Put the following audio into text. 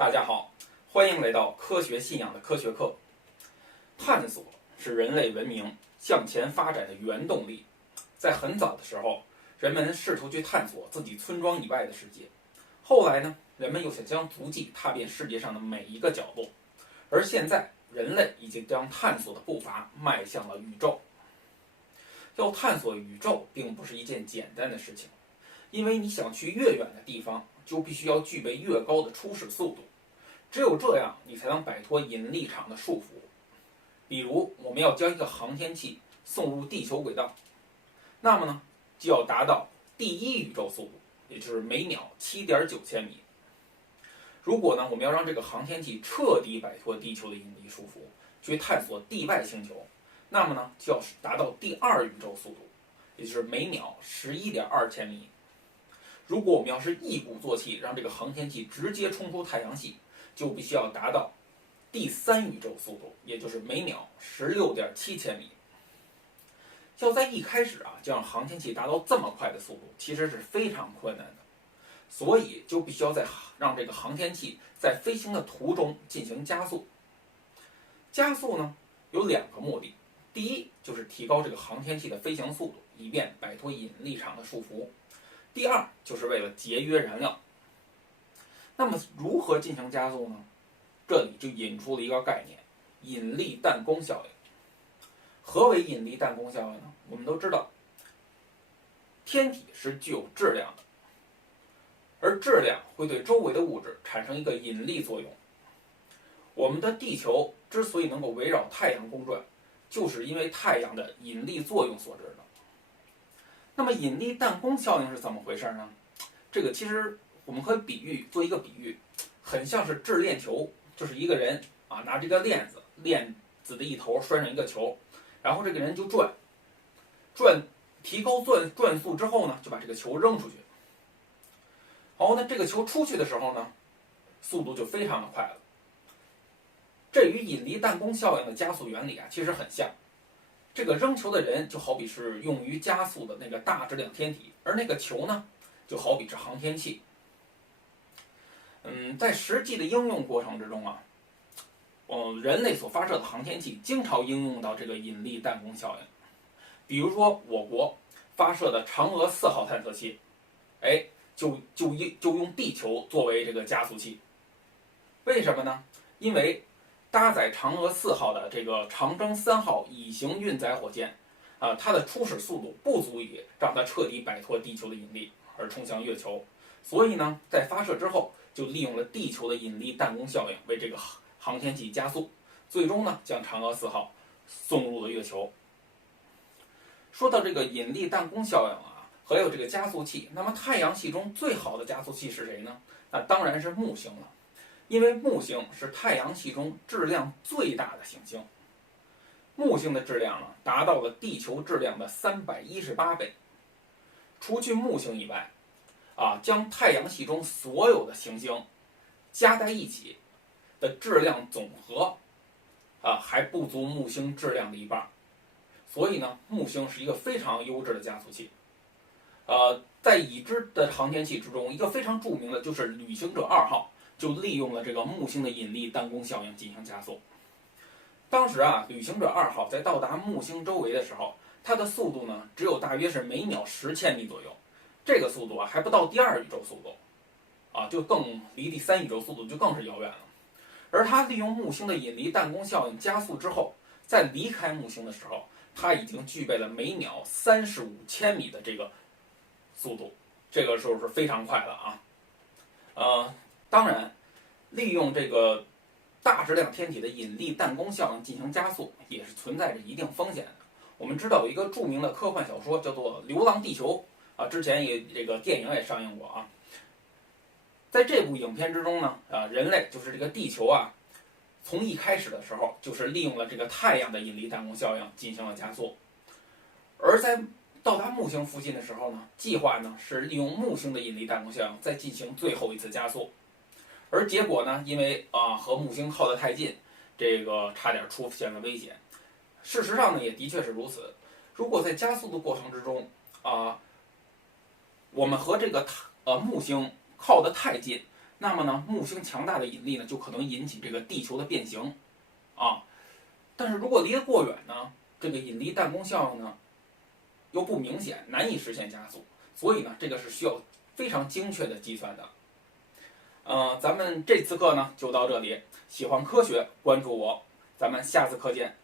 大家好，欢迎来到科学信仰的科学课。探索是人类文明向前发展的原动力。在很早的时候，人们试图去探索自己村庄以外的世界。后来呢，人们又想将足迹踏遍世界上的每一个角落。而现在，人类已经将探索的步伐迈向了宇宙。要探索宇宙并不是一件简单的事情，因为你想去越远的地方，就必须要具备越高的初始速度。只有这样，你才能摆脱引力场的束缚。比如，我们要将一个航天器送入地球轨道，那么呢，就要达到第一宇宙速度，也就是每秒7.9千米。如果呢，我们要让这个航天器彻底摆脱地球的引力束缚，去探索地外星球，那么呢，就要达到第二宇宙速度，也就是每秒11.2千米。如果我们要是一鼓作气让这个航天器直接冲出太阳系，就必须要达到第三宇宙速度，也就是每秒16.7千米。要在一开始就让航天器达到这么快的速度，其实是非常困难的。所以就必须要让这个航天器在飞行的途中进行加速。加速呢有两个目的，第一就是提高这个航天器的飞行速度，以便摆脱引力场的束缚；第二就是为了节约燃料。那么如何进行加速呢？这里就引出了一个概念，引力弹弓效应。何为引力弹弓效应呢？我们都知道，天体是具有质量的，而质量会对周围的物质产生一个引力作用。我们的地球之所以能够围绕太阳公转，就是因为太阳的引力作用所致的。那么引力弹弓效应是怎么回事呢？这个其实我们可以做一个比喻，很像是掷链球，就是一个人拿这个链子的一头拴上一个球，然后这个人就转，提高转速之后呢，就把这个球扔出去。好，那这个球出去的时候呢，速度就非常的快了。这与引力弹弓效应的加速原理其实很像。这个扔球的人就好比是用于加速的那个大质量天体，而那个球呢，就好比是航天器。在实际的应用过程之中人类所发射的航天器经常应用到这个引力弹弓效应。比如说我国发射的嫦娥4号探测器，就用地球作为这个加速器。为什么呢？因为搭载嫦娥4号的这个长征3号乙型运载火箭它的初始速度不足以让它彻底摆脱地球的引力而冲向月球，所以呢，在发射之后就利用了地球的引力弹弓效应为这个航天器加速，最终呢将嫦娥4号送入了月球。说到这个引力弹弓效应还有这个加速器，那么太阳系中最好的加速器是谁呢？那当然是木星了，因为木星是太阳系中质量最大的行星。木星的质量达到了地球质量的318倍。除去木星以外将太阳系中所有的行星加在一起的质量总和还不足木星质量的一半。所以呢，木星是一个非常优质的加速器。在已知的航天器之中，一个非常著名的就是旅行者2号，就利用了这个木星的引力弹弓效应进行加速。当时旅行者2号在到达木星周围的时候，它的速度呢只有大约是每秒10千米左右，这个速度还不到第二宇宙速度就更离第三宇宙速度就更是遥远了。而它利用木星的引力弹弓效应加速之后，在离开木星的时候，它已经具备了每秒35千米的这个速度，这个时候是非常快了当然，利用这个大质量天体的引力弹弓效应进行加速，也是存在着一定风险的。我们知道有一个著名的科幻小说叫做《流浪地球》之前这个电影也上映过在这部影片之中呢人类就是这个地球从一开始的时候就是利用了这个太阳的引力弹弓效应进行了加速，而在到达木星附近的时候呢，计划呢是利用木星的引力弹弓效应再进行最后一次加速。而结果呢，因为和木星靠得太近，这个差点出现了危险。事实上呢，也的确是如此。如果在加速的过程之中我们和这个木星靠得太近，那么呢，木星强大的引力呢，就可能引起这个地球的变形啊。但是如果离得过远呢，这个引力弹弓效应呢又不明显，难以实现加速，所以呢，这个是需要非常精确的计算的。咱们这次课呢就到这里，喜欢科学关注我，咱们下次课见。